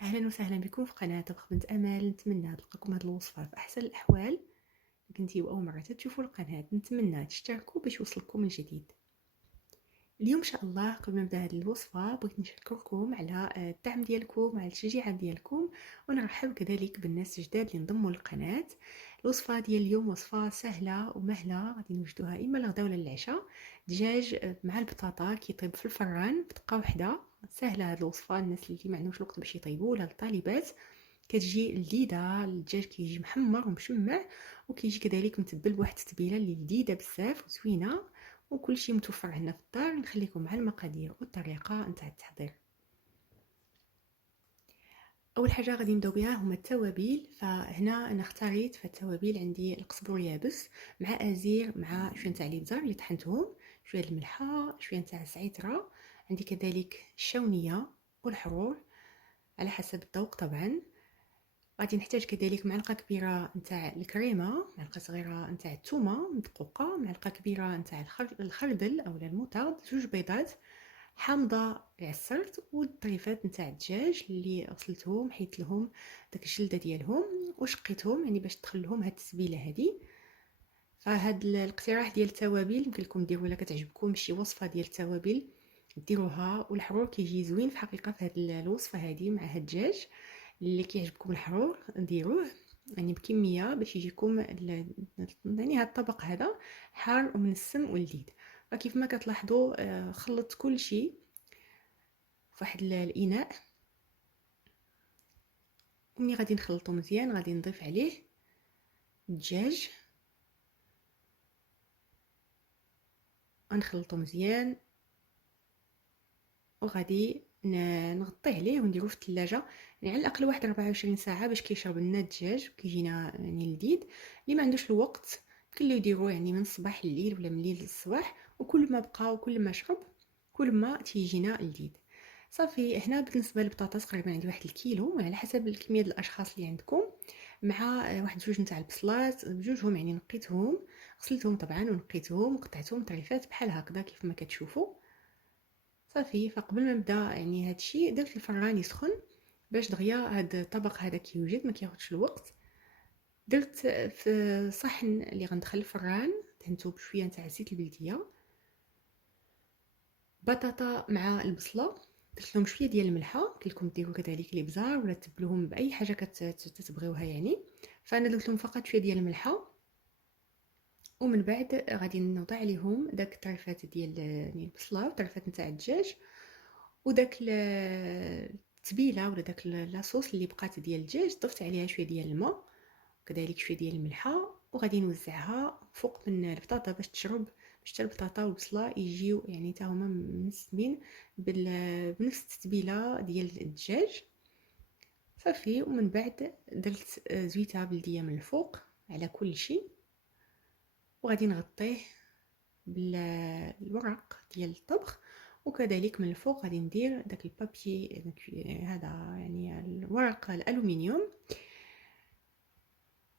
أهلا وسهلا بكم في قناة طبخ بنت أمل. نتمنى تلقاكم هذه الوصفة في أحسن الأحوال. كنتيو أول مرة تشوفوا القناة نتمنى تشتركوا باش يوصلكم الجديد. اليوم إن شاء الله قبل ما نبدا هذه الوصفة بغيت نشكركم على الدعم ديالكم، على التشجيع ديالكم، ونرحب كذلك بالناس الجداد اللي انضموا للقناة. الوصفة ديال اليوم وصفة سهلة ومهلة، غادي نوجدوها إما للغدا ولا للعشاء. دجاج مع البطاطا كيطيب في الفران بدقة واحدة. سهلة هذه الوصفة، الناس اللي ما عندهمش الوقت باش يطيبوا ولا الطالبات. كتجي لذيذه، الدجاج كيجي محمر ومشمع، وكيجي كذلك متبل بواحد التتبيله اللي لذيذه بزاف وزوينه، وكل شيء متوفر عندنا في الدار. نخليكم مع المقادير والطريقه نتاع التحضير. اول حاجه غادي نبداو بها هما التوابل. فهنا انا اختاريت في التوابل عندي القزبر يابس مع ازير مع شويه نتاع الابزار اللي طحنتهم، شويه الملحه، شويه نتاع الزعتره، عندي كذلك الشاونيه والحرور على حسب الذوق طبعا. غادي نحتاج كذلك معلقه كبيره نتاع الكريمه، معلقه صغيره نتاع الثومه مدقوقه، معلقه كبيره نتاع الخردل اولا الموطارد، جوج بيضات حامضه اللي عصرت، والطريفات نتاع الدجاج اللي غسلتهم، حيت لهم داك الجلده ديالهم وشقيتهم يعني باش تدخل لهم هاد التسبيله هادي. فهاد الاقتراح ديال التوابل يمكن لكم ديروه الا كتعجبكم شي وصفه ديال التوابل ديروها، والحرور كيجي زوين في حقيقه في هاد الوصفه هادي مع هاد الدجاج. اللي كيعجبكم الحرور ديروه يعني بكميه باش يجيكم يعني هذا الطبق هذا حار ومنسم ولذيذ. فكيف ما كتلاحظوا خلطت كل شيء في واحد الاناء، ومني غادي نخلطو مزيان غادي نضيف عليه الدجاج، غنخلطو مزيان وغادي نغطيه عليه ونديروه في الثلاجه يعني على الاقل واحد 24 ساعه باش كيشرب لنا الدجاج وكيجينا يعني لذيذ. اللي ما عندوش الوقت يمكن ليه يديروه يعني من الصباح لليل ولا من الليل للصباح، وكل ما بقى وكل ما شرب كل ما تيجينا لذيذ. صافي هنا بالنسبه للبطاطا تقريبا عندي واحد الكيلو على حسب الكميه ديال الاشخاص اللي عندكم، مع واحد جوج نتاع البصلات بجوجهم يعني نقيتهم، غسلتهم طبعا ونقيتهم وقطعتهم طريفات بحال هكذا كيف ما كتشوفوا. صافي فقبل ما نبدا يعني هادشي درت الفران يسخن باش دغيا هاد الطبق هذا كيوجد ما كياخذش الوقت. درت في صحن اللي غندخل الفران دهنتو بشويه نتاع زيت البلديه، بطاطا مع البصله، درت لهم شويه ديال الملحه، قلت لكم ديروا كذلك الابزار ولا تبلوهم باي حاجه كتبغيوها يعني. فانا درت لهم فقط شويه ديال الملحه، ومن بعد غادي نوضع عليهم داك الطريفات ديال يعني البصله والطريفات نتاع الدجاج وداك التتبيله ولا داك لاصوص اللي بقات ديال الدجاج، ضفت عليها شويه ديال الماء وكذلك شويه ديال الملحه، وغادي نوزعها فوق من البطاطا باش تشرب، باش حتى البطاطا والبصله يجيو يعني حتى هما منسمين بنفس التتبيله ديال الدجاج. صافي ومن بعد درت زويته بلديه من الفوق على كل شيء، وغادي نغطيه بالورق ديال الطبخ، وكذلك من الفوق غادي ندير داك البابي هذا يعني الورق الالومنيوم،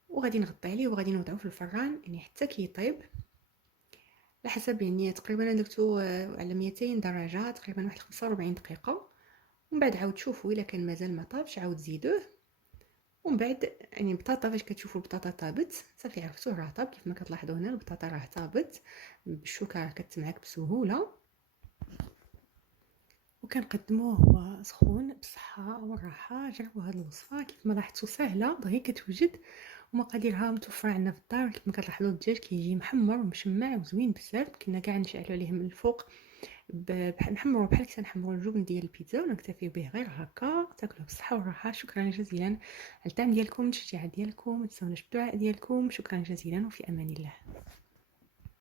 وغادي نغطي عليه وغادي نوضعه في الفران يعني حتى كيطيب على حسب يعني تقريبا انا درتو على 200 درجه تقريبا واحد 45 دقيقه. ومن بعد عاود شوفوا الا كان مازال ما طابش عاود زيدوه. ومن بعد يعني البطاطا فاش كتشوفوا البطاطا طابت صافي عرفتوه راه طاب. كيف ما كتلاحظوا هنا البطاطا راه طابت بالشوكه، راه كتمعك بسهوله، وكنقدموه هو سخون بالصحه والراحه. جربوا هذه الوصفه كيف ما لاحظتوا سهله دغيا كتوجد ومقاديرها متوفره عندنا في الدار. كيف ما كتلاحظوا الدجاج كيجي محمر ومشمع وزوين بزاف، كنا كاع نشعلوا عليه من الفوق بحال نحمروا بحال كي نحمروا الجبن ديال البيتزا، ونكتفي به غير هكا. تاكلوه بالصحه والراحه. شكرا جزيلا على الدعم ديالكم، التشجيع ديالكم، ما تنسوناش بالدعاء ديالكم. شكرا جزيلا وفي امان الله.